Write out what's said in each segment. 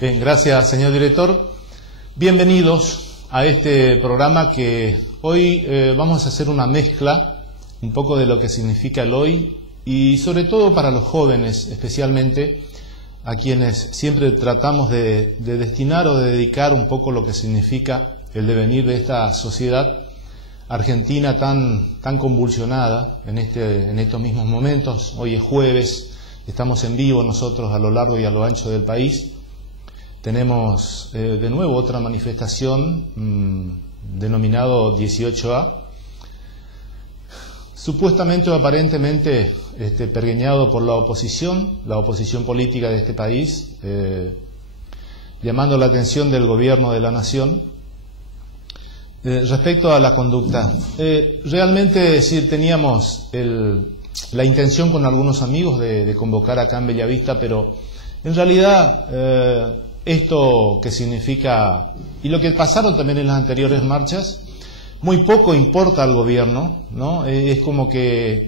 Bien, gracias, señor director. Bienvenidos a este programa que hoy vamos a hacer una mezcla, un poco de lo que significa el hoy y sobre todo para los jóvenes, especialmente a quienes siempre tratamos de destinar o de dedicar un poco lo que significa el devenir de esta sociedad argentina tan convulsionada en estos mismos momentos. Hoy es jueves, estamos en vivo nosotros a lo largo y a lo ancho del país. Tenemos de nuevo otra manifestación denominado 18A, supuestamente o aparentemente pergeñado por la oposición política de este país, llamando la atención del gobierno de la nación respecto a la conducta. Realmente sí teníamos la intención con algunos amigos de convocar acá en Bellavista, pero en realidad esto que significa, y lo que pasaron también en las anteriores marchas, muy poco importa al gobierno, ¿no? Es como que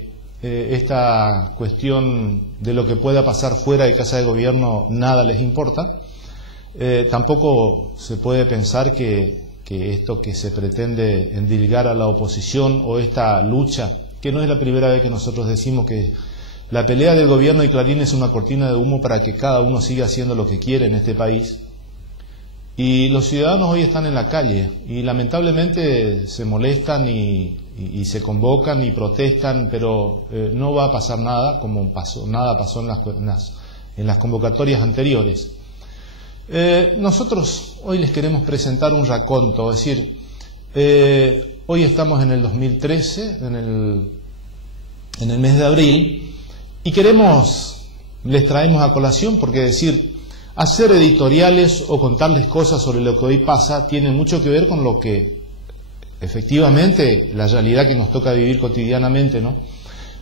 esta cuestión de lo que pueda pasar fuera de casa de gobierno nada les importa. Tampoco se puede pensar que esto que se pretende endilgar a la oposición o esta lucha, que no es la primera vez que nosotros decimos que la pelea del gobierno y Clarín es una cortina de humo para que cada uno siga haciendo lo que quiere en este país. Y los ciudadanos hoy están en la calle y lamentablemente se molestan y se convocan y protestan, pero no va a pasar nada como nada pasó en las convocatorias anteriores. Nosotros hoy les queremos presentar un raconto, es decir, hoy estamos en el 2013, en el mes de abril, y les traemos a colación porque hacer editoriales o contarles cosas sobre lo que hoy pasa tiene mucho que ver con lo que efectivamente la realidad que nos toca vivir cotidianamente, ¿no?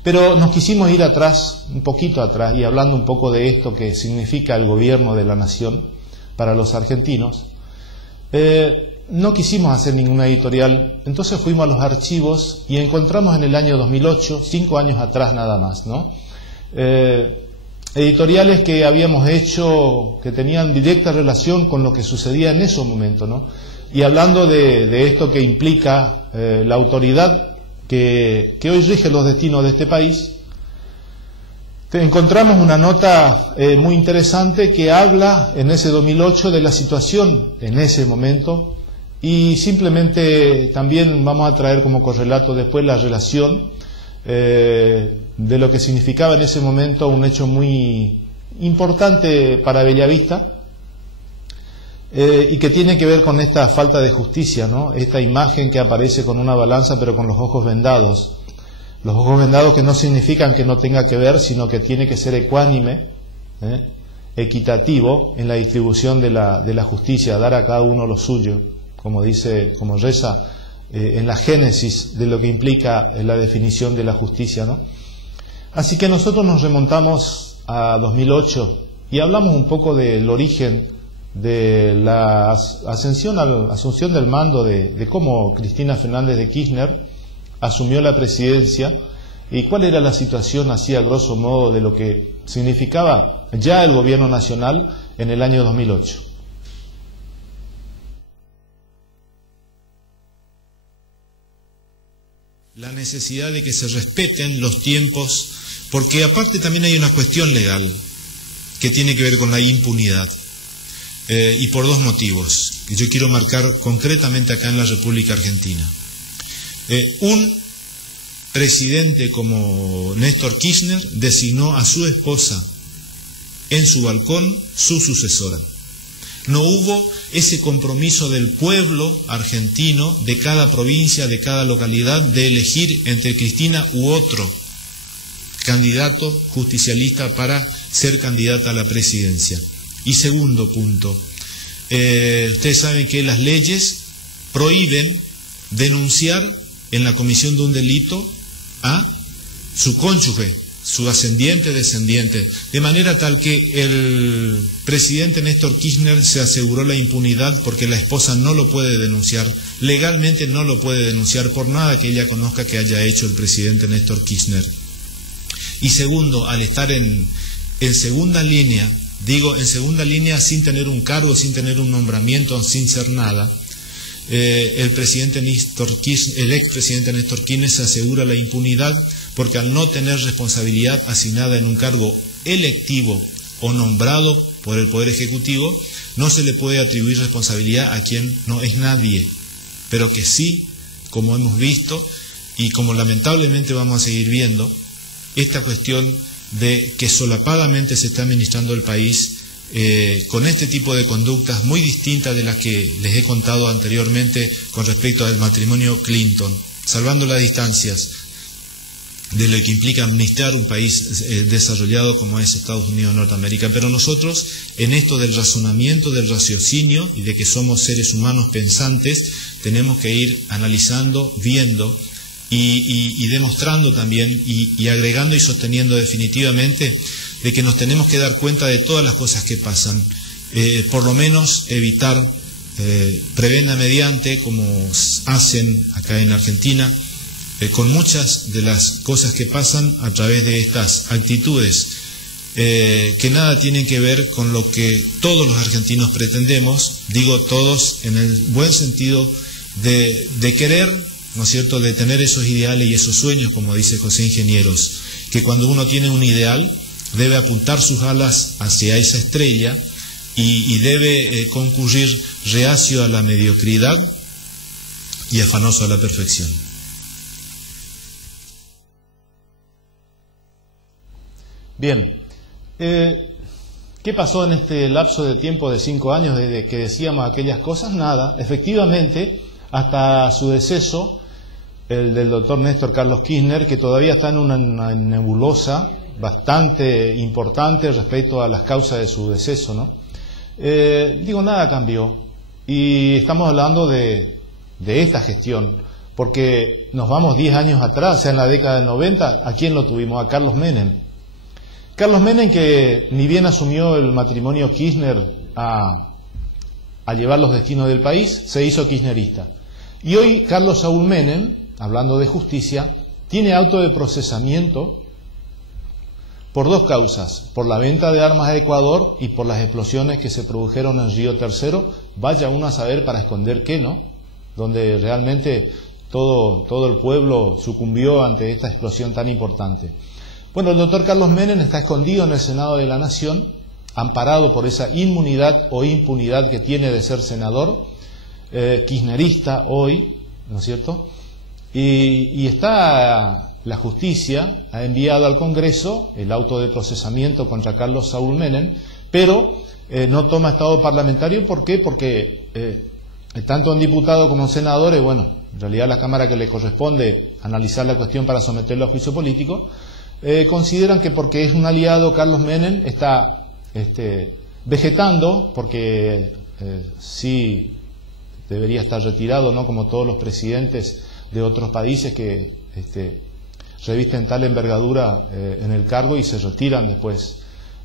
Pero nos quisimos ir atrás, un poquito atrás, y hablando un poco de esto que significa el gobierno de la nación para los argentinos. No quisimos hacer ninguna editorial, entonces fuimos a los archivos y encontramos en el año 2008, 5 años atrás nada más, ¿no? Editoriales que habíamos hecho que tenían directa relación con lo que sucedía en esos momentos, ¿no? Y hablando de esto que implica la autoridad que hoy rige los destinos de este país, encontramos una nota muy interesante que habla en ese 2008 de la situación en ese momento, y simplemente también vamos a traer como correlato después la relación de lo que significaba en ese momento un hecho muy importante para Bellavista y que tiene que ver con esta falta de justicia, ¿no? Esta imagen que aparece con una balanza pero con los ojos vendados. Los ojos vendados que no significan que no tenga que ver, sino que tiene que ser ecuánime, equitativo en la distribución de la justicia, dar a cada uno lo suyo, como reza en la génesis de lo que implica la definición de la justicia, ¿no? Así que nosotros nos remontamos a 2008 y hablamos un poco del origen de la asunción del mando de cómo Cristina Fernández de Kirchner asumió la presidencia y cuál era la situación así a grosso modo de lo que significaba ya el gobierno nacional en el año 2008. La necesidad de que se respeten los tiempos, porque aparte también hay una cuestión legal que tiene que ver con la impunidad, y por dos motivos que yo quiero marcar concretamente acá en la República Argentina. Un presidente como Néstor Kirchner designó a su esposa en su balcón su sucesora. No hubo ese compromiso del pueblo argentino, de cada provincia, de cada localidad, de elegir entre Cristina u otro candidato justicialista para ser candidata a la presidencia. Y segundo punto, ustedes saben que las leyes prohíben denunciar en la comisión de un delito a su cónyuge, su ascendiente, descendiente, de manera tal que el presidente Néstor Kirchner se aseguró la impunidad porque la esposa no lo puede denunciar, legalmente no lo puede denunciar por nada que ella conozca que haya hecho el presidente Néstor Kirchner. Y segundo, al estar en segunda línea Digo, en segunda línea, sin tener un cargo, sin tener un nombramiento, sin ser nada, el expresidente Néstor Kirchner se asegura la impunidad porque al no tener responsabilidad asignada en un cargo electivo o nombrado por el Poder Ejecutivo, no se le puede atribuir responsabilidad a quien no es nadie, pero que sí, como hemos visto y como lamentablemente vamos a seguir viendo, esta cuestión de que solapadamente se está administrando el país con este tipo de conductas muy distintas de las que les he contado anteriormente con respecto al matrimonio Clinton, salvando las distancias de lo que implica administrar un país desarrollado como es Estados Unidos de Norteamérica. Pero nosotros, en esto del razonamiento, del raciocinio y de que somos seres humanos pensantes, tenemos que ir analizando, viendo y demostrando también y agregando y sosteniendo definitivamente de que nos tenemos que dar cuenta de todas las cosas que pasan, por lo menos evitar, prebenda mediante, como hacen acá en Argentina, con muchas de las cosas que pasan a través de estas actitudes, que nada tienen que ver con lo que todos los argentinos pretendemos, digo todos en el buen sentido de querer, ¿no es cierto?, de tener esos ideales y esos sueños, como dice José Ingenieros, que cuando uno tiene un ideal debe apuntar sus alas hacia esa estrella y debe concurrir reacio a la mediocridad y afanoso a la perfección. Bien, ¿qué pasó en este lapso de tiempo de 5 años desde que decíamos aquellas cosas? Nada, efectivamente, hasta su deceso, el del doctor Néstor Carlos Kirchner, que todavía está en una nebulosa bastante importante respecto a las causas de su deceso, ¿no? Nada cambió, y estamos hablando de esta gestión, porque nos vamos 10 años atrás, o sea, en la década del 90, ¿a quién lo tuvimos? A Carlos Menem. Carlos Menem, que ni bien asumió el matrimonio Kirchner a llevar los destinos del país, se hizo kirchnerista. Y hoy Carlos Saúl Menem, hablando de justicia, tiene auto de procesamiento por 2 causas: por la venta de armas a Ecuador y por las explosiones que se produjeron en Río Tercero, vaya uno a saber para esconder qué, ¿no? Donde realmente todo el pueblo sucumbió ante esta explosión tan importante. Bueno, el doctor Carlos Menem está escondido en el Senado de la Nación, amparado por esa inmunidad o impunidad que tiene de ser senador, kirchnerista hoy, ¿no es cierto? Y está la justicia, ha enviado al Congreso el auto de procesamiento contra Carlos Saúl Menem, pero no toma estado parlamentario. ¿Por qué? Porque tanto en diputados como en senadores, bueno, en realidad la Cámara que le corresponde analizar la cuestión para someterlo a juicio político, consideran que porque es un aliado Carlos Menem está vegetando, porque sí debería estar retirado, ¿no?, como todos los presidentes de otros países que revisten tal envergadura en el cargo y se retiran después.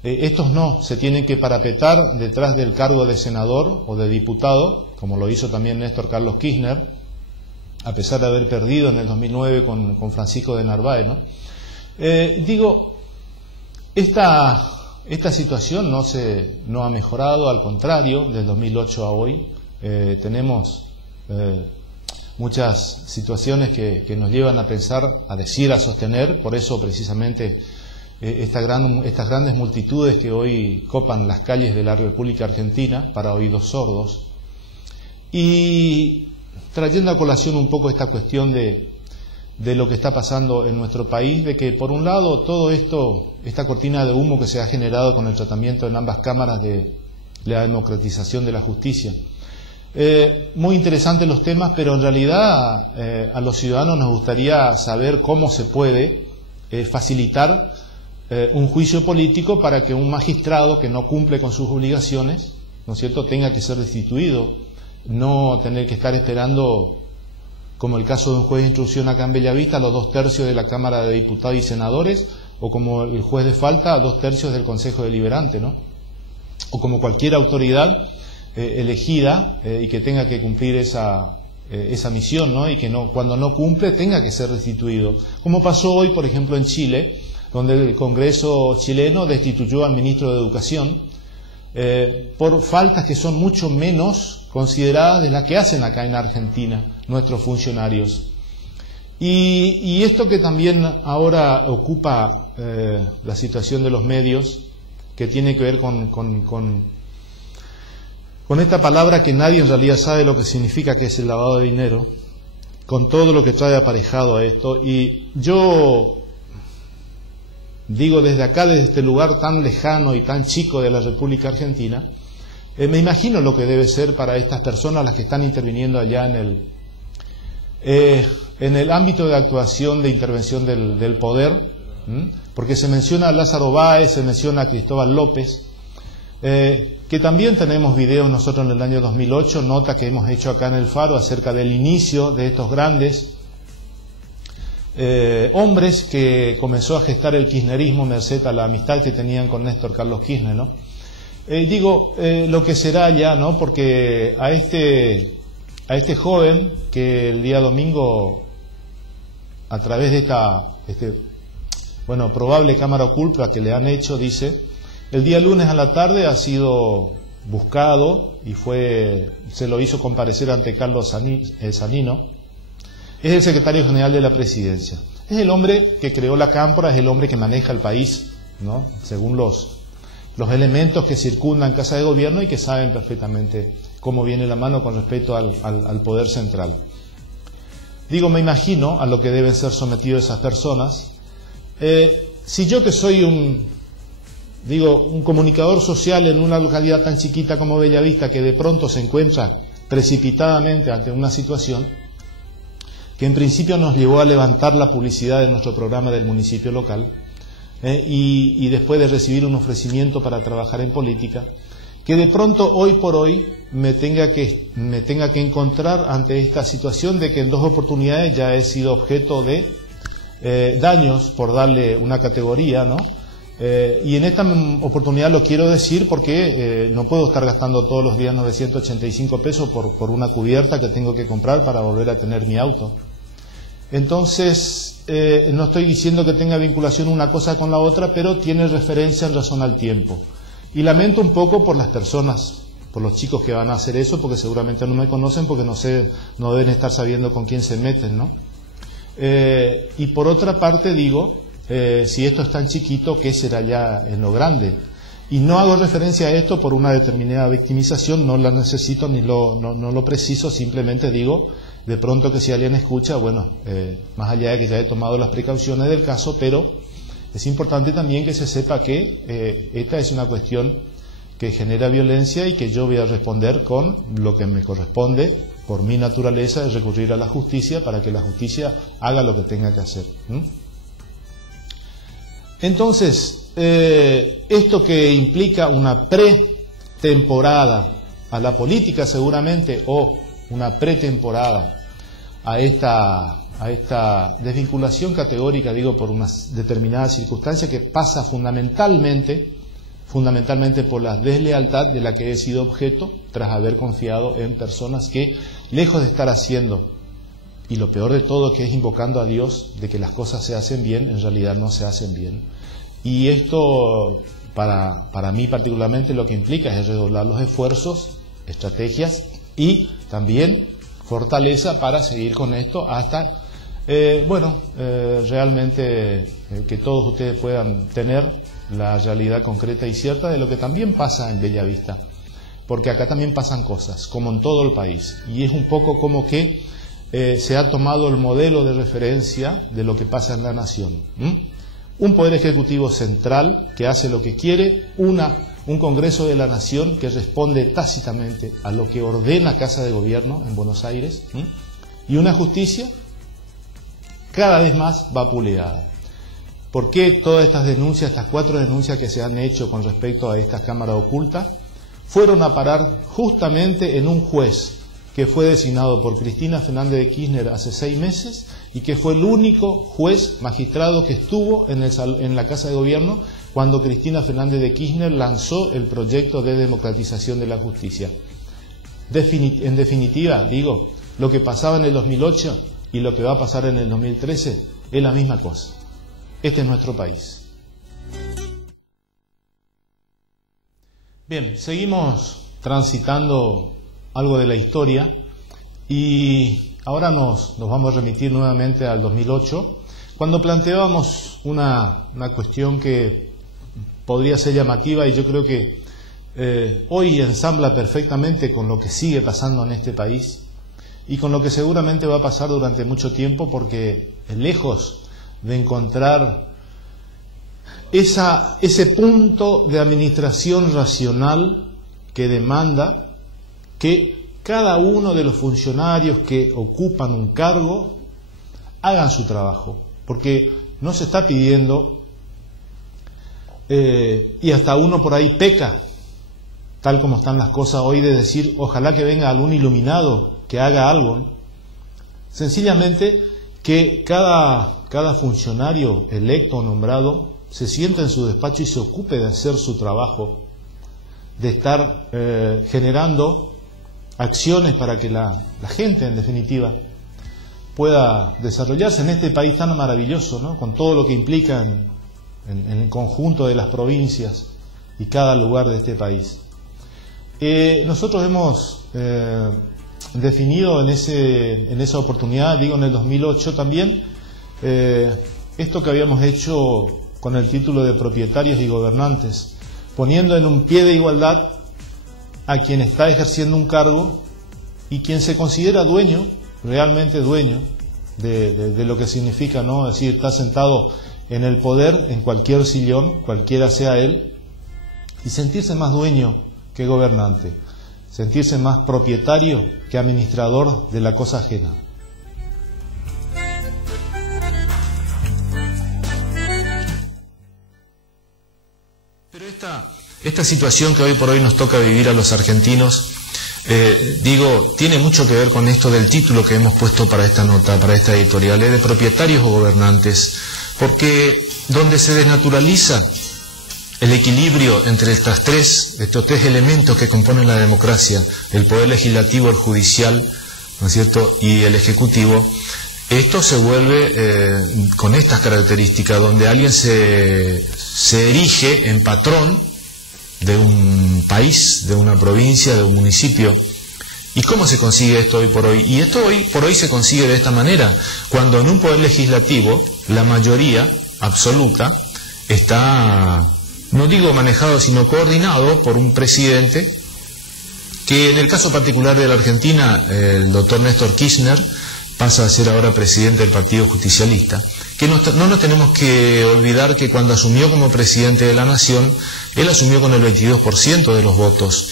Estos no, se tienen que parapetar detrás del cargo de senador o de diputado, como lo hizo también Néstor Carlos Kirchner, a pesar de haber perdido en el 2009 con Francisco de Narváez, ¿no? Esta situación no ha mejorado, al contrario, del 2008 a hoy. Tenemos muchas situaciones que nos llevan a pensar, a decir, a sostener. Por eso precisamente estas grandes multitudes que hoy copan las calles de la República Argentina para oídos sordos. Y trayendo a colación un poco esta cuestión de lo que está pasando en nuestro país, de que por un lado todo esta cortina de humo que se ha generado con el tratamiento en ambas cámaras de la democratización de la justicia. Muy interesantes los temas, pero en realidad a los ciudadanos nos gustaría saber cómo se puede facilitar un juicio político para que un magistrado que no cumple con sus obligaciones, ¿no es cierto?, tenga que ser destituido, no tener que estar esperando, como el caso de un juez de instrucción acá en Bellavista, los 2/3 de la Cámara de Diputados y Senadores, o como el juez de falta, 2/3 del Consejo Deliberante, ¿no? O como cualquier autoridad elegida y que tenga que cumplir esa misión, ¿no? Y que cuando no cumple tenga que ser destituido. Como pasó hoy, por ejemplo, en Chile, donde el Congreso chileno destituyó al ministro de Educación por faltas que son mucho menos consideradas de las que hacen acá en Argentina nuestros funcionarios. Y esto que también ahora ocupa la situación de los medios, que tiene que ver con esta palabra que nadie en realidad sabe lo que significa, que es el lavado de dinero, con todo lo que trae aparejado a esto. Y yo digo desde acá, desde este lugar tan lejano y tan chico de la República Argentina, me imagino lo que debe ser para estas personas las que están interviniendo allá en el ámbito de actuación de intervención del poder, porque se menciona a Lázaro Báez, se menciona a Cristóbal López, que también tenemos videos nosotros en el año 2008, nota que hemos hecho acá en el Faro acerca del inicio de estos grandes hombres que comenzó a gestar el kirchnerismo merced a la amistad que tenían con Néstor Carlos Kirchner, ¿no? Lo que será ya, ¿no? Porque a este joven que el día domingo, a través de esta probable cámara oculta que le han hecho, dice, el día lunes a la tarde ha sido buscado y se lo hizo comparecer ante Carlos Sanino. Es el secretario general de la Presidencia. Es el hombre que creó la Cámpora, es el hombre que maneja el país, ¿no? Según los elementos que circundan Casa de Gobierno y que saben perfectamente cómo viene la mano con respecto al poder central. Digo, me imagino a lo que deben ser sometidos esas personas. Si yo, que soy un comunicador social en una localidad tan chiquita como Bellavista, que de pronto se encuentra precipitadamente ante una situación que en principio nos llevó a levantar la publicidad de nuestro programa del municipio local, y después de recibir un ofrecimiento para trabajar en política, que de pronto hoy por hoy me tenga que encontrar ante esta situación de que en 2 oportunidades ya he sido objeto de daños, por darle una categoría, ¿no? Y en esta oportunidad lo quiero decir porque no puedo estar gastando todos los días 985 pesos por una cubierta que tengo que comprar para volver a tener mi auto. Entonces, no estoy diciendo que tenga vinculación una cosa con la otra, pero tiene referencia en razón al tiempo. Y lamento un poco por las personas, por los chicos que van a hacer eso, porque seguramente no me conocen, porque no deben estar sabiendo con quién se meten, ¿no? Y por otra parte digo, si esto es tan chiquito, ¿qué será ya en lo grande? Y no hago referencia a esto por una determinada victimización, no la necesito ni no lo preciso, simplemente digo, de pronto que si alguien escucha, bueno, más allá de que ya he tomado las precauciones del caso, pero es importante también que se sepa que esta es una cuestión que genera violencia y que yo voy a responder con lo que me corresponde por mi naturaleza, es recurrir a la justicia para que la justicia haga lo que tenga que hacer. Entonces, esto que implica una pretemporada a la política seguramente, o una pretemporada a esta desvinculación categórica, digo, por unas determinadas circunstancias, que pasa fundamentalmente por la deslealtad de la que he sido objeto tras haber confiado en personas que, lejos de estar haciendo, y lo peor de todo, que es invocando a Dios de que las cosas se hacen bien, en realidad no se hacen bien. Y esto, para mí particularmente, lo que implica es redoblar los esfuerzos, estrategias y también fortaleza para seguir con esto hasta, realmente que todos ustedes puedan tener la realidad concreta y cierta de lo que también pasa en Bellavista. Porque acá también pasan cosas, como en todo el país. Y es un poco como que se ha tomado el modelo de referencia de lo que pasa en la nación. Un poder ejecutivo central que hace lo que quiere, un Congreso de la Nación que responde tácitamente a lo que ordena Casa de Gobierno en Buenos Aires, y una justicia cada vez más vapuleada. ¿Por qué todas estas denuncias, estas 4 denuncias que se han hecho con respecto a esta Cámara Oculta, fueron a parar justamente en un juez que fue designado por Cristina Fernández de Kirchner hace 6 meses y que fue el único juez magistrado que estuvo en la Casa de Gobierno cuando Cristina Fernández de Kirchner lanzó el proyecto de democratización de la justicia? En definitiva, digo, lo que pasaba en el 2008 y lo que va a pasar en el 2013 es la misma cosa. Este es nuestro país. Bien, seguimos transitando algo de la historia y ahora nos vamos a remitir nuevamente al 2008, cuando planteábamos una cuestión que podría ser llamativa y yo creo que hoy ensambla perfectamente con lo que sigue pasando en este país y con lo que seguramente va a pasar durante mucho tiempo, porque lejos de encontrar ese punto de administración racional que demanda que cada uno de los funcionarios que ocupan un cargo hagan su trabajo, porque no se está pidiendo, y hasta uno por ahí peca, tal como están las cosas hoy, de decir ojalá que venga algún iluminado que haga algo. Sencillamente que cada funcionario electo o nombrado se sienta en su despacho y se ocupe de hacer su trabajo, de estar generando acciones para que la gente, en definitiva, pueda desarrollarse en este país tan maravilloso, ¿no? Con todo lo que implica en el conjunto de las provincias y cada lugar de este país. Nosotros hemos definido en esa oportunidad, digo en el 2008 también, esto que habíamos hecho con el título de propietarios y gobernantes, poniendo en un pie de igualdad a quien está ejerciendo un cargo y quien se considera dueño, realmente dueño de lo que significa, ¿no? Es decir, está sentado en el poder, en cualquier sillón, cualquiera sea él, y sentirse más dueño que gobernante, sentirse más propietario que administrador de la cosa ajena. Pero esta situación que hoy por hoy nos toca vivir a los argentinos, tiene mucho que ver con esto del título que hemos puesto para esta nota, para esta editorial, de propietarios o gobernantes, porque donde se desnaturaliza el equilibrio entre estos tres elementos que componen la democracia, el poder legislativo, el judicial, ¿no es cierto?, y el ejecutivo, esto se vuelve con estas características, donde alguien se erige en patrón de un país, de una provincia, de un municipio. ¿Y cómo se consigue esto hoy por hoy? Y esto hoy por hoy se consigue de esta manera, cuando en un poder legislativo la mayoría absoluta está, no digo manejado, sino coordinado por un presidente que, en el caso particular de la Argentina, el doctor Néstor Kirchner pasa a ser ahora presidente del Partido Justicialista, que no nos tenemos que olvidar que cuando asumió como presidente de la Nación, él asumió con el 22% de los votos,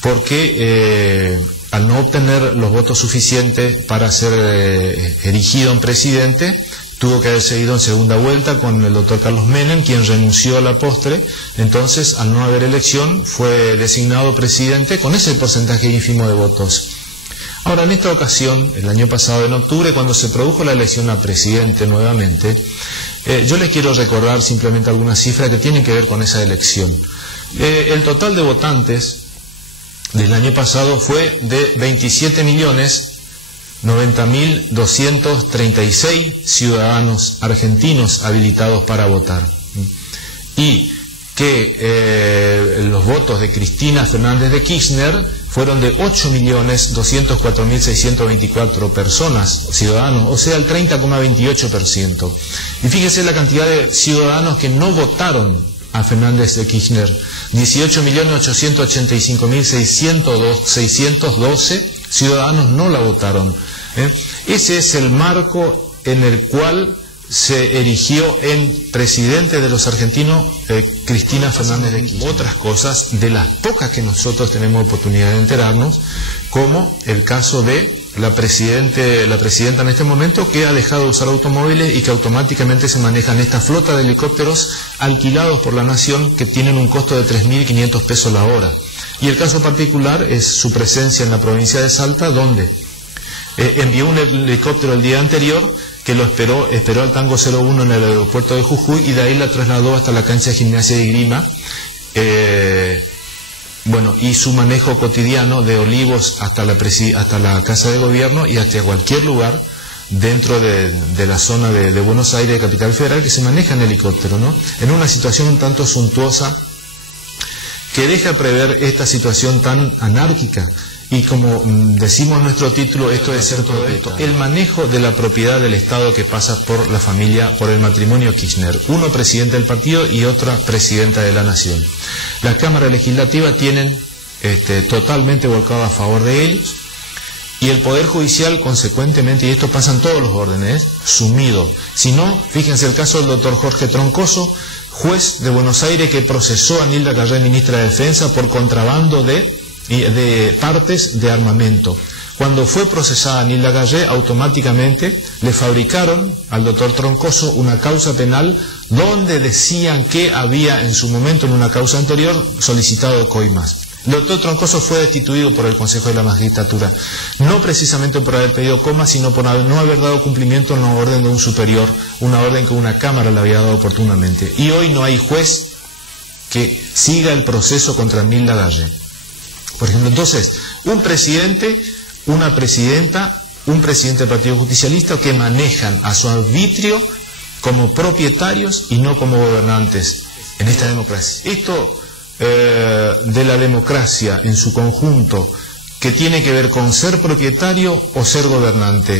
porque al no obtener los votos suficientes para ser erigido en presidente, tuvo que haber seguido en segunda vuelta con el doctor Carlos Menem, quien renunció a la postre. Entonces, al no haber elección, fue designado presidente con ese porcentaje ínfimo de votos. Ahora, en esta ocasión, el año pasado, en octubre, cuando se produjo la elección a presidente nuevamente, yo les quiero recordar simplemente algunas cifras que tienen que ver con esa elección. El total de votantes del año pasado fue de 27.090.236 ciudadanos argentinos habilitados para votar. Y que los votos de Cristina Fernández de Kirchner fueron de 8.204.624 personas, ciudadanos, o sea, el 30,28%. Y fíjese la cantidad de ciudadanos que no votaron a Fernández de Kirchner: 18.885.612 ciudadanos no la votaron. Ese es el marco en el cual se erigió en presidente de los argentinos Cristina Fernández de Kirchner. Otras cosas de las pocas que nosotros tenemos oportunidad de enterarnos, como el caso de la presidenta en este momento, que ha dejado de usar automóviles y que automáticamente se manejan esta flota de helicópteros alquilados por la Nación, que tienen un costo de 3.500 pesos la hora. Y el caso particular es su presencia en la provincia de Salta, donde envió un helicóptero el día anterior, que lo esperó al Tango 01 en el aeropuerto de Jujuy, y de ahí la trasladó hasta la cancha de Gimnasia de Esgrima, y su manejo cotidiano de Olivos hasta la Casa de Gobierno y hasta cualquier lugar dentro de la zona de Buenos Aires, de Capital Federal, que se maneja en helicóptero, ¿no? En una situación un tanto suntuosa que deja prever esta situación tan anárquica. Y como decimos en nuestro título, esto de ser todo esto, el manejo de la propiedad del Estado que pasa por la familia, por el matrimonio Kirchner. Uno presidente del partido y otra presidenta de la Nación. La Cámara Legislativa tienen totalmente volcado a favor de ellos, y el Poder Judicial, consecuentemente, y esto pasa en todos los órdenes, sumido. Si no, fíjense el caso del doctor Jorge Troncoso, juez de Buenos Aires, que procesó a Nilda Carré, ministra de Defensa, por contrabando de partes de armamento. Cuando fue procesada Nilda Carré, automáticamente le fabricaron al doctor Troncoso una causa penal donde decían que había en su momento, en una causa anterior, solicitado coimas. El doctor Troncoso fue destituido por el Consejo de la Magistratura, no precisamente por haber pedido comas, sino por no haber dado cumplimiento en la orden de un superior, una orden que una Cámara le había dado oportunamente. Y hoy no hay juez que siga el proceso contra Nilda Carré. Por ejemplo, entonces, un presidente, una presidenta, un presidente del Partido Justicialista que manejan a su arbitrio como propietarios y no como gobernantes en esta democracia. Esto de la democracia en su conjunto, que tiene que ver con ser propietario o ser gobernante,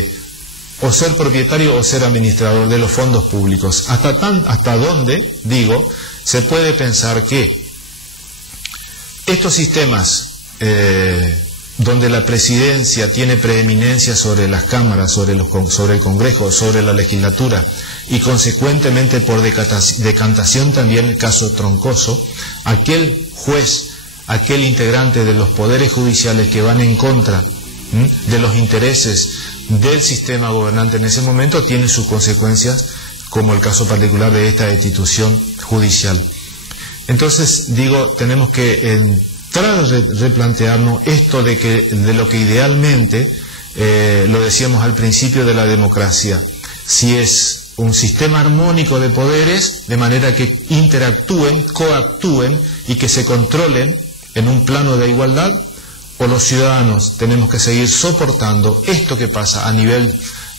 o ser propietario o ser administrador de los fondos públicos. ¿Hasta dónde, digo, se puede pensar que estos sistemas donde la presidencia tiene preeminencia sobre las cámaras, sobre el Congreso, sobre la legislatura, y consecuentemente por decantación también el caso Troncoso, aquel juez, aquel integrante de los poderes judiciales que van en contra de los intereses del sistema gobernante en ese momento, tiene sus consecuencias, como el caso particular de esta destitución judicial. Entonces, digo, tenemos que replantearnos esto de lo que idealmente, lo decíamos al principio, de la democracia, si es un sistema armónico de poderes, de manera que interactúen, coactúen y que se controlen en un plano de igualdad, o los ciudadanos tenemos que seguir soportando esto que pasa a nivel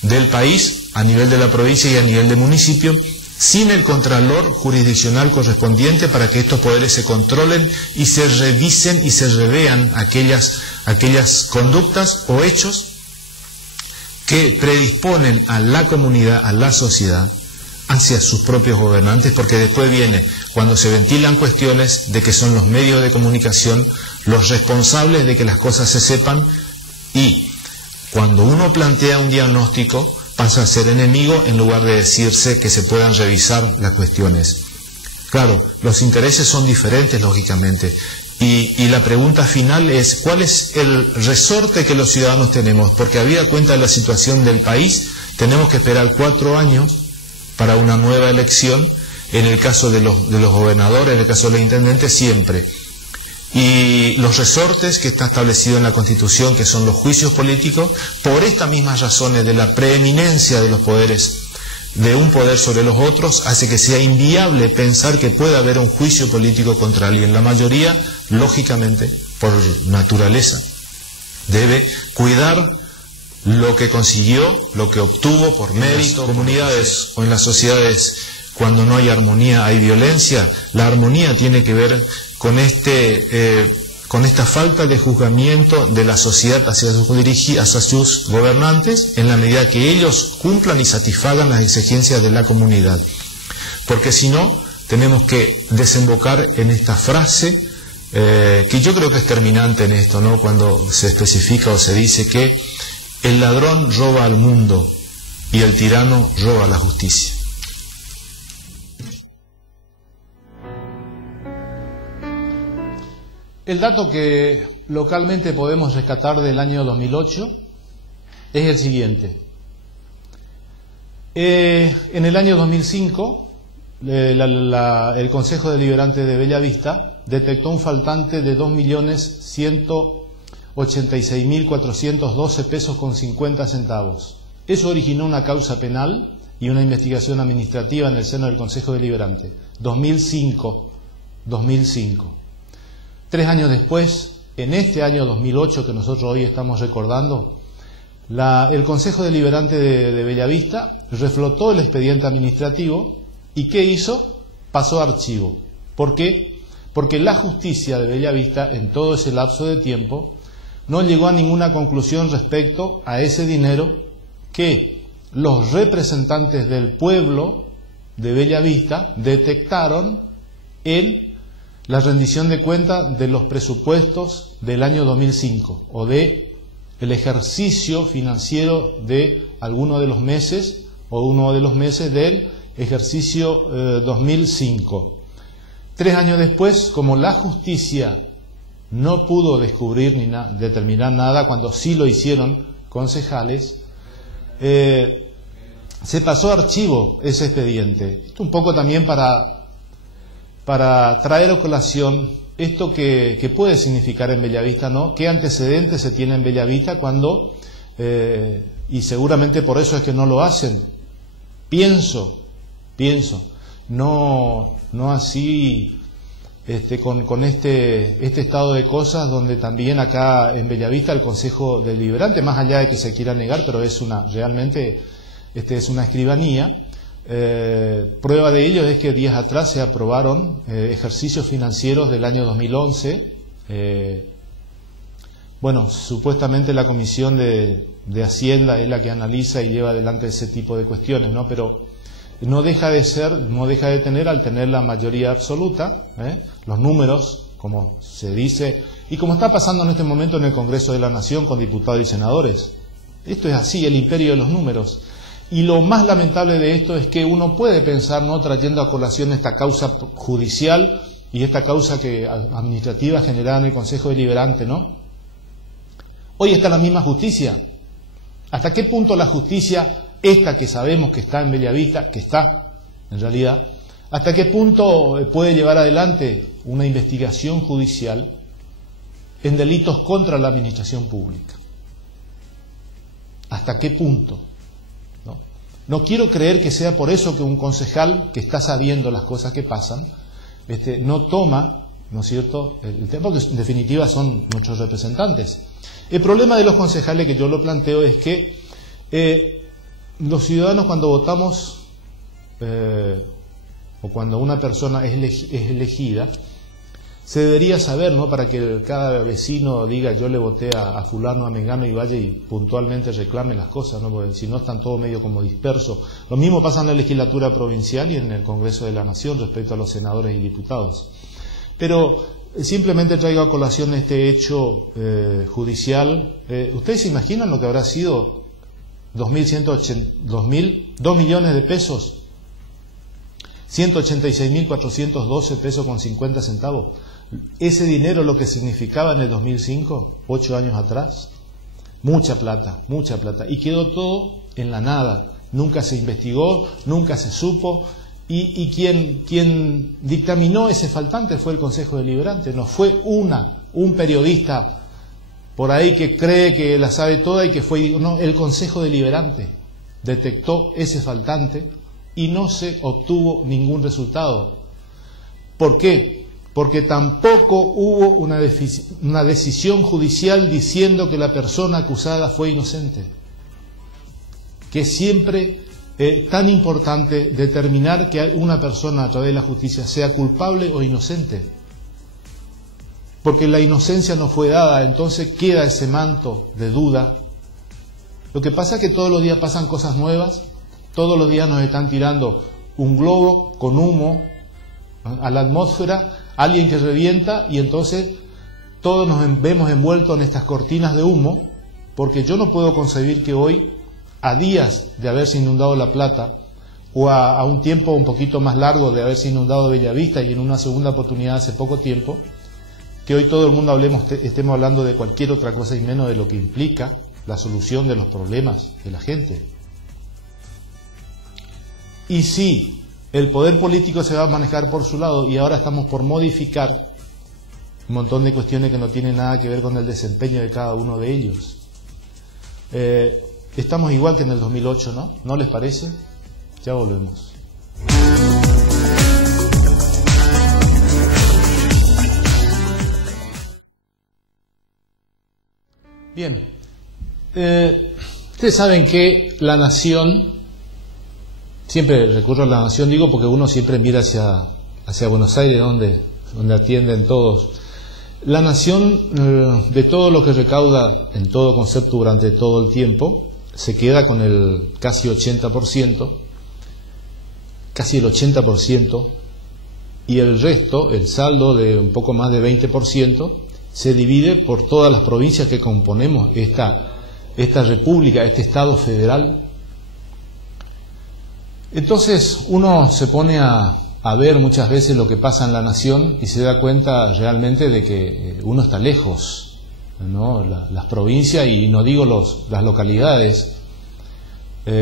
del país, a nivel de la provincia y a nivel del municipio, sin el contralor jurisdiccional correspondiente, para que estos poderes se controlen y se revisen y se revean aquellas conductas o hechos que predisponen a la comunidad, a la sociedad, hacia sus propios gobernantes, porque después viene, cuando se ventilan cuestiones, de que son los medios de comunicación los responsables de que las cosas se sepan, y cuando uno plantea un diagnóstico, pasa a ser enemigo en lugar de decirse que se puedan revisar las cuestiones. Claro, los intereses son diferentes, lógicamente, y la pregunta final es, ¿cuál es el resorte que los ciudadanos tenemos? Porque habida cuenta de la situación del país, tenemos que esperar 4 años para una nueva elección, en el caso de los gobernadores, en el caso de los intendentes, siempre. Y los resortes que está establecido en la Constitución, que son los juicios políticos, por estas mismas razones de la preeminencia de los poderes, de un poder sobre los otros, hace que sea inviable pensar que pueda haber un juicio político contra alguien. La mayoría, lógicamente, por naturaleza, debe cuidar lo que consiguió, lo que obtuvo por mérito. En las comunidades o en las sociedades, cuando no hay armonía, hay violencia. La armonía tiene que ver con esta falta de juzgamiento de la sociedad hacia sus gobernantes, en la medida que ellos cumplan y satisfagan las exigencias de la comunidad. Porque si no, tenemos que desembocar en esta frase, que yo creo que es terminante en esto, ¿no? Cuando se especifica o se dice que el ladrón roba al mundo y el tirano roba la justicia. El dato que localmente podemos rescatar del año 2008 es el siguiente. En el año 2005, el Consejo Deliberante de Bellavista detectó un faltante de 2.186.412 pesos con 50 centavos. Eso originó una causa penal y una investigación administrativa en el seno del Consejo Deliberante. 2005. 3 años después, en este año 2008 que nosotros hoy estamos recordando, el Consejo Deliberante de Bellavista reflotó el expediente administrativo y ¿qué hizo? Pasó a archivo. ¿Por qué? porque la justicia de Bellavista en todo ese lapso de tiempo no llegó a ninguna conclusión respecto a ese dinero que los representantes del pueblo de Bellavista detectaron en la rendición de cuentas de los presupuestos del año 2005 o de el ejercicio financiero de alguno de los meses o uno de los meses del ejercicio 2005. 3 años después, como la justicia no pudo descubrir ni determinar nada, cuando sí lo hicieron concejales, se pasó a archivo ese expediente. Esto un poco también para traer a colación esto que puede significar en Bellavista, ¿no? ¿Qué antecedentes se tiene en Bellavista cuando, y seguramente por eso es que no lo hacen? Pienso, no así con este estado de cosas donde también acá en Bellavista el Consejo Deliberante, más allá de que se quiera negar, pero es realmente es una escribanía. Prueba de ello es que días atrás se aprobaron ejercicios financieros del año 2011. Bueno, supuestamente la Comisión de Hacienda es la que analiza y lleva adelante ese tipo de cuestiones, ¿no? Pero no deja de tener, al tener la mayoría absoluta, los números, como se dice, y como está pasando en este momento en el Congreso de la Nación con diputados y senadores. Esto es así, el imperio de los números. Y lo más lamentable de esto es que uno puede pensar, ¿no?, trayendo a colación esta causa judicial y esta causa administrativa generada en el Consejo Deliberante, ¿no? Hoy está la misma justicia. ¿Hasta qué punto la justicia, esta que sabemos que está en Bellavista, que está en realidad, hasta qué punto puede llevar adelante una investigación judicial en delitos contra la administración pública? ¿Hasta qué punto? No quiero creer que sea por eso que un concejal que está sabiendo las cosas que pasan, no toma, ¿no es cierto?, el tema, porque en definitiva son nuestros representantes. El problema de los concejales, que yo lo planteo, es que los ciudadanos, cuando votamos o cuando una persona es elegida, se debería saber, ¿no?, para que cada vecino diga yo le voté a fulano, a mengano, y vaya y puntualmente reclame las cosas, ¿no?, porque si no están todo medio como dispersos. Lo mismo pasa en la legislatura provincial y en el Congreso de la Nación respecto a los senadores y diputados. Pero simplemente traigo a colación este hecho judicial. ¿Ustedes se imaginan lo que habrá sido 2 millones de pesos? 186.412 pesos con 50 centavos. Ese dinero, lo que significaba en el 2005, 8 años atrás, mucha plata, y quedó todo en la nada. Nunca se investigó, nunca se supo, y quien dictaminó ese faltante fue el Consejo Deliberante, no fue un periodista por ahí que cree que la sabe toda y que fue, no, el Consejo Deliberante detectó ese faltante y no se obtuvo ningún resultado. ¿Por qué? Porque tampoco hubo una decisión judicial diciendo que la persona acusada fue inocente. Que es siempre tan importante determinar que una persona a través de la justicia sea culpable o inocente. Porque la inocencia no fue dada, entonces queda ese manto de duda. Lo que pasa es que todos los días pasan cosas nuevas. Todos los días nos están tirando un globo con humo a la atmósfera, alguien que revienta, y entonces todos nos vemos envueltos en estas cortinas de humo, porque yo no puedo concebir que hoy, a días de haberse inundado La Plata, o a un tiempo un poquito más largo de haberse inundado Bellavista, y en una segunda oportunidad hace poco tiempo, que hoy todo el mundo estemos hablando de cualquier otra cosa y menos de lo que implica la solución de los problemas de la gente. Y sí, el poder político se va a manejar por su lado, y ahora estamos por modificar un montón de cuestiones que no tienen nada que ver con el desempeño de cada uno de ellos. Estamos igual que en el 2008, ¿no? ¿No les parece? Ya volvemos. Bien, ustedes saben que la nación, siempre recurro a la nación, digo, porque uno siempre mira hacia Buenos Aires, donde donde atienden todos. La Nación, de todo lo que recauda en todo concepto durante todo el tiempo, se queda con el casi 80%, casi el 80%, y el resto, el saldo de un poco más de 20%, se divide por todas las provincias que componemos esta república, este Estado federal. Entonces uno se pone a ver muchas veces lo que pasa en la nación y se da cuenta realmente de que uno está lejos, ¿no? Las provincias, y no digo las localidades,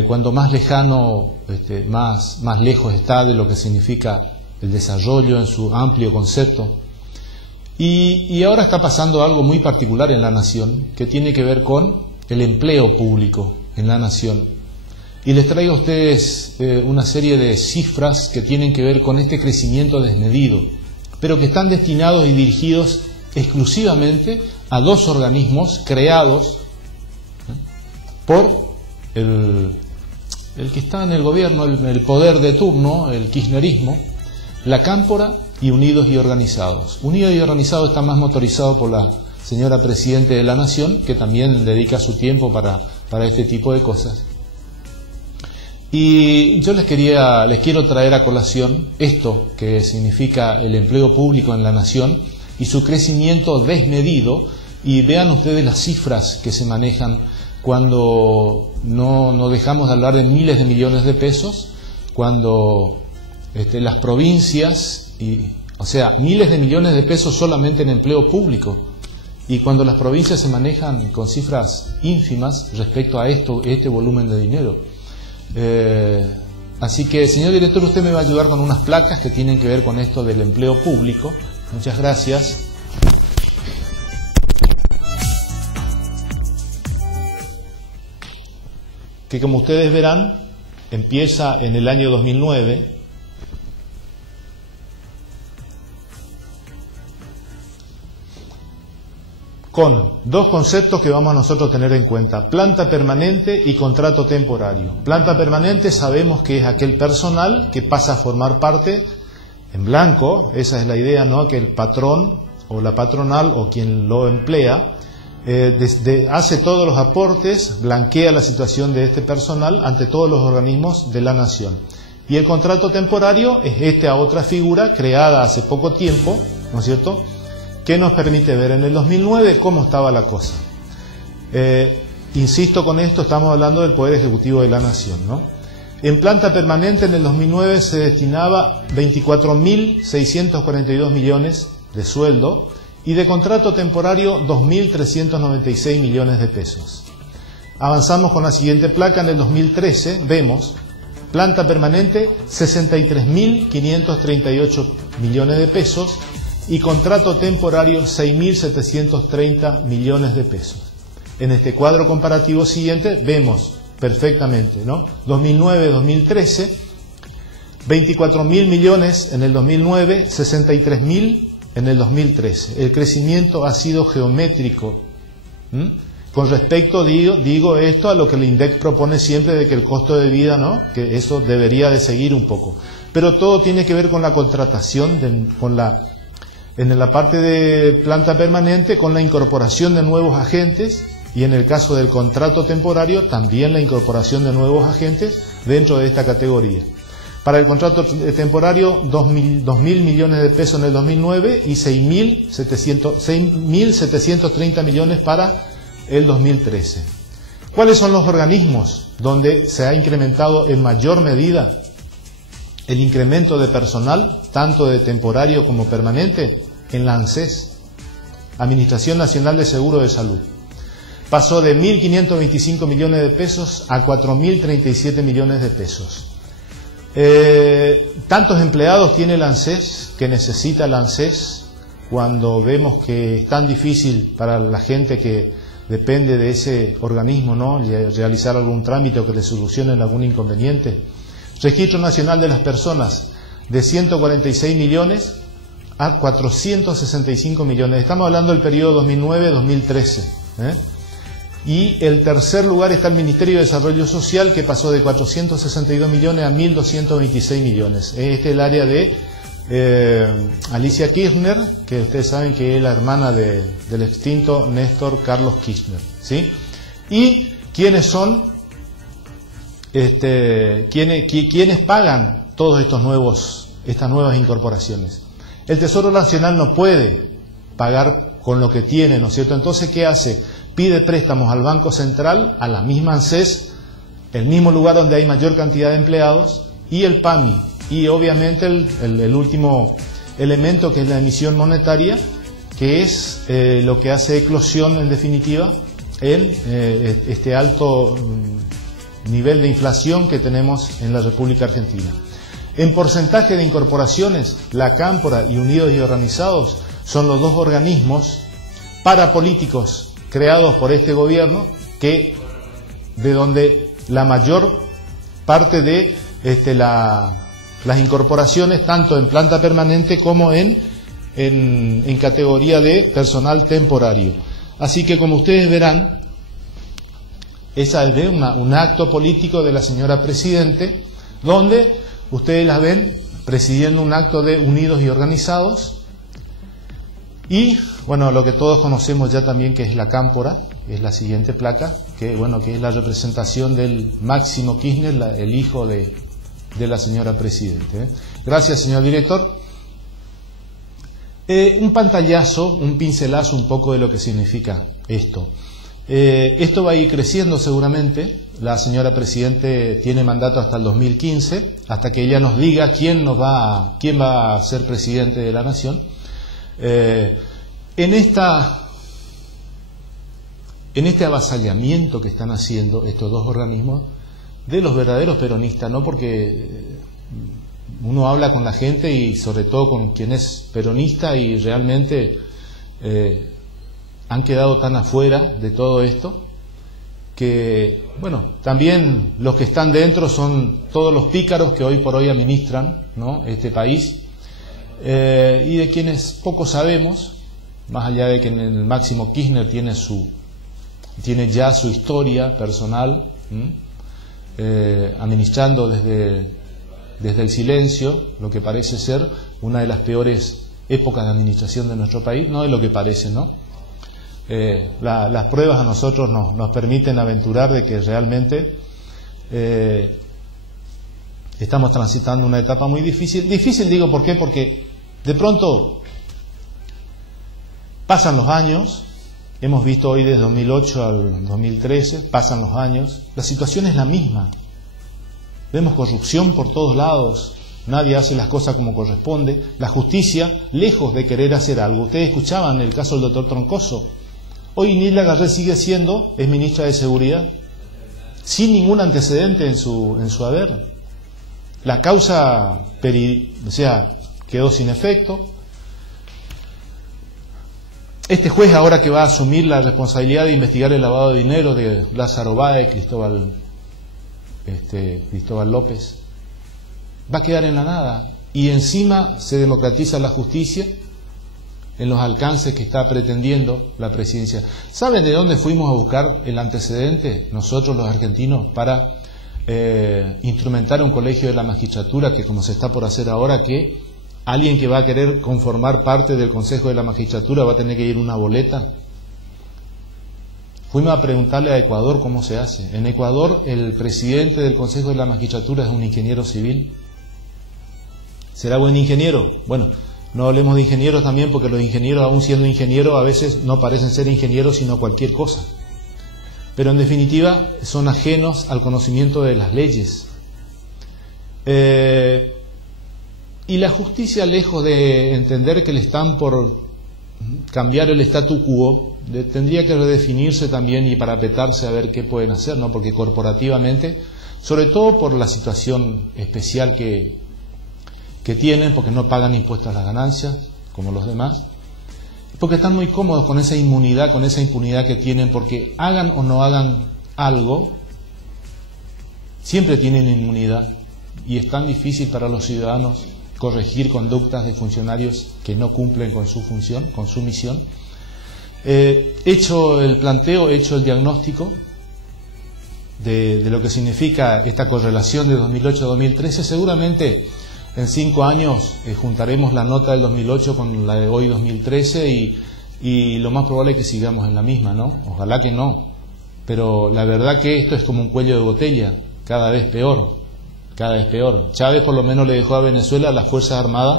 cuanto más lejano, más lejos está de lo que significa el desarrollo en su amplio concepto. Y ahora está pasando algo muy particular en la nación, que tiene que ver con el empleo público en la nación. Y les traigo a ustedes una serie de cifras que tienen que ver con este crecimiento desmedido, pero que están destinados y dirigidos exclusivamente a dos organismos creados por el que está en el gobierno, el poder de turno, el kirchnerismo, la Cámpora y Unidos y Organizados. Unidos y Organizados está más motorizado por la señora Presidente de la Nación, que también dedica su tiempo para este tipo de cosas. Y yo les quiero traer a colación esto que significa el empleo público en la nación y su crecimiento desmedido, y vean ustedes las cifras que se manejan cuando no dejamos de hablar de miles de millones de pesos, cuando las provincias, o sea, miles de millones de pesos solamente en empleo público, y cuando las provincias se manejan con cifras ínfimas respecto a este volumen de dinero. Así que, señor director, usted me va a ayudar con unas placas que tienen que ver con esto del empleo público. Muchas gracias. Que, como ustedes verán, empieza en el año 2009. Con dos conceptos que vamos a nosotros tener en cuenta: planta permanente y contrato temporario. Planta permanente sabemos que es aquel personal que pasa a formar parte en blanco, esa es la idea, ¿no? Que el patrón o la patronal o quien lo emplea hace todos los aportes, blanquea la situación de este personal ante todos los organismos de la nación. Y el contrato temporario es esta otra figura creada hace poco tiempo, ¿no es cierto?, que nos permite ver en el 2009 cómo estaba la cosa. Insisto con esto, estamos hablando del Poder Ejecutivo de la Nación, ¿no? En planta permanente en el 2009 se destinaba 24.642 millones de sueldo, y de contrato temporario 2.396 millones de pesos. Avanzamos con la siguiente placa. En el 2013 vemos planta permanente 63.538 millones de pesos y contrato temporario 6.730 millones de pesos. En este cuadro comparativo siguiente vemos perfectamente, ¿no? 2009-2013, 24.000 millones en el 2009, 63.000 en el 2013. El crecimiento ha sido geométrico. Con respecto, digo esto a lo que el INDEC propone siempre, de que el costo de vida, ¿no?, que eso debería de seguir un poco. Pero todo tiene que ver con la contratación, en la parte de planta permanente, con la incorporación de nuevos agentes, y en el caso del contrato temporario también la incorporación de nuevos agentes dentro de esta categoría. Para el contrato temporario, 2.000 millones de pesos en el 2009 y 6.730 millones para el 2013. ¿Cuáles son los organismos donde se ha incrementado en mayor medida el incremento de personal, tanto de temporario como permanente? En la ANSES, Administración Nacional de Seguro de Salud. Pasó de 1.525 millones de pesos a 4.037 millones de pesos. Tantos empleados tiene el ANSES, que necesita el ANSES, cuando vemos que es tan difícil para la gente que depende de ese organismo, ¿no?, realizar algún trámite o que le solucionen algún inconveniente. Registro Nacional de las Personas, de 146 millones a 465 millones. Estamos hablando del periodo 2009-2013. Y el tercer lugar está el Ministerio de Desarrollo Social, que pasó de 462 millones a 1.226 millones. Este es el área de Alicia Kirchner, que ustedes saben que es la hermana del extinto Néstor Carlos Kirchner, ¿sí? Y quiénes son, quiénes pagan todos estas nuevas incorporaciones. El Tesoro Nacional no puede pagar con lo que tiene, ¿no es cierto? Entonces, ¿qué hace? Pide préstamos al Banco Central, a la misma ANSES, el mismo lugar donde hay mayor cantidad de empleados, y el PAMI, y obviamente el último elemento, que es la emisión monetaria, que es lo que hace eclosión, en definitiva, en este alto nivel de inflación que tenemos en la República Argentina. En porcentaje de incorporaciones, la Cámpora y Unidos y Organizados son los dos organismos parapolíticos creados por este gobierno, de donde la mayor parte de las incorporaciones, tanto en planta permanente como en categoría de personal temporario. Así que, como ustedes verán, esa es de un acto político de la señora Presidente, donde ustedes la ven presidiendo un acto de Unidos y Organizados. Y, bueno, lo que todos conocemos ya también, que es la Cámpora, es la siguiente placa, que es la representación del Máximo Kirchner, el hijo de la señora Presidente. Gracias, señor director. Un pantallazo, un pincelazo un poco de lo que significa esto. Esto va a ir creciendo seguramente. La señora Presidente tiene mandato hasta el 2015, hasta que ella nos diga quién va a ser presidente de la Nación. En este avasallamiento que están haciendo estos dos organismos de los verdaderos peronistas, no porque uno habla con la gente y sobre todo con quien es peronista y realmente han quedado tan afuera de todo esto que, bueno, también los que están dentro son todos los pícaros que hoy por hoy administran, ¿no?, este país, y de quienes poco sabemos, más allá de que el Máximo Kirchner tiene ya su historia personal, administrando desde el silencio, lo que parece ser una de las peores épocas de administración de nuestro país. No es lo que parece, ¿no? Las pruebas a nosotros nos permiten aventurar de que realmente estamos transitando una etapa muy difícil. Difícil, digo, ¿por qué? Porque de pronto pasan los años, hemos visto hoy desde 2008 al 2013, pasan los años, la situación es la misma. Vemos corrupción por todos lados, nadie hace las cosas como corresponde, la justicia, lejos de querer hacer algo. Ustedes escuchaban el caso del doctor Troncoso. Hoy Nilda Garré sigue es ministra de Seguridad, sin ningún antecedente en su haber. La causa quedó sin efecto. Este juez, ahora que va a asumir la responsabilidad de investigar el lavado de dinero de Lázaro Báez, Cristóbal López, va a quedar en la nada. Y encima se democratiza la justicia en los alcances que está pretendiendo la presidencia. ¿Saben de dónde fuimos a buscar el antecedente, nosotros los argentinos, para instrumentar un colegio de la magistratura que, como se está por hacer ahora, que alguien que va a querer conformar parte del Consejo de la Magistratura va a tener que ir una boleta? Fuimos a preguntarle a Ecuador cómo se hace. En Ecuador el presidente del Consejo de la Magistratura es un ingeniero civil. ¿Será buen ingeniero? Bueno, no hablemos de ingenieros también, porque los ingenieros, aún siendo ingenieros, a veces no parecen ser ingenieros sino cualquier cosa. Pero en definitiva son ajenos al conocimiento de las leyes. Y la justicia, lejos de entender que le están por cambiar el statu quo, tendría que redefinirse también y parapetarse a ver qué pueden hacer, ¿no? Porque corporativamente, sobre todo por la situación especial que tienen, porque no pagan impuestos a las ganancias, como los demás, porque están muy cómodos con esa inmunidad, con esa impunidad que tienen, porque hagan o no hagan algo, siempre tienen inmunidad, y es tan difícil para los ciudadanos corregir conductas de funcionarios que no cumplen con su función, con su misión. Hecho el planteo, hecho el diagnóstico de lo que significa esta correlación de 2008 a 2013, seguramente en 5 años juntaremos la nota del 2008 con la de hoy 2013 y lo más probable es que sigamos en la misma, ¿no? Ojalá que no, pero la verdad que esto es como un cuello de botella, cada vez peor, cada vez peor. Chávez por lo menos le dejó a Venezuela las Fuerzas Armadas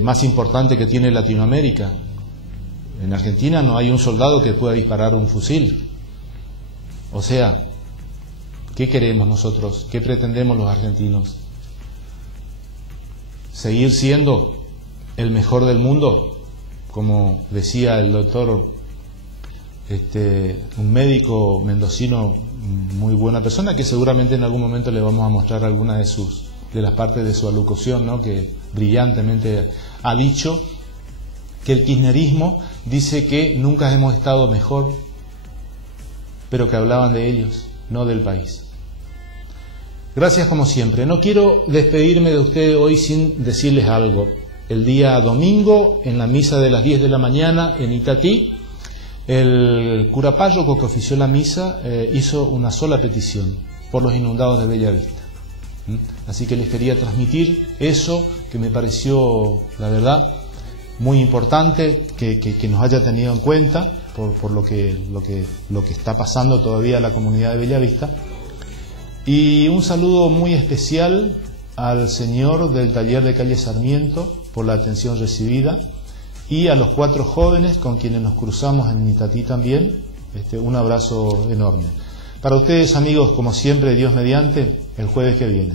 más importantes que tiene Latinoamérica. En Argentina no hay un soldado que pueda disparar un fusil. O sea, ¿qué queremos nosotros? ¿Qué pretendemos los argentinos? ¿Seguir siendo el mejor del mundo? Como decía el doctor, un médico mendocino, muy buena persona, que seguramente en algún momento le vamos a mostrar alguna de las partes de su alocución, ¿no? Que brillantemente ha dicho que el kirchnerismo dice que nunca hemos estado mejor, pero que hablaban de ellos, no del país. Gracias como siempre. No quiero despedirme de ustedes hoy sin decirles algo. El día domingo, en la misa de las 10 de la mañana en Itatí, el cura párroco que ofició la misa hizo una sola petición por los inundados de Bellavista. Así que les quería transmitir eso que me pareció, la verdad, muy importante que nos haya tenido en cuenta por lo que está pasando todavía a la comunidad de Bellavista. Y un saludo muy especial al señor del taller de calle Sarmiento por la atención recibida y a los 4 jóvenes con quienes nos cruzamos en Itatí también. Un abrazo enorme. Para ustedes, amigos, como siempre, Dios mediante, el jueves que viene.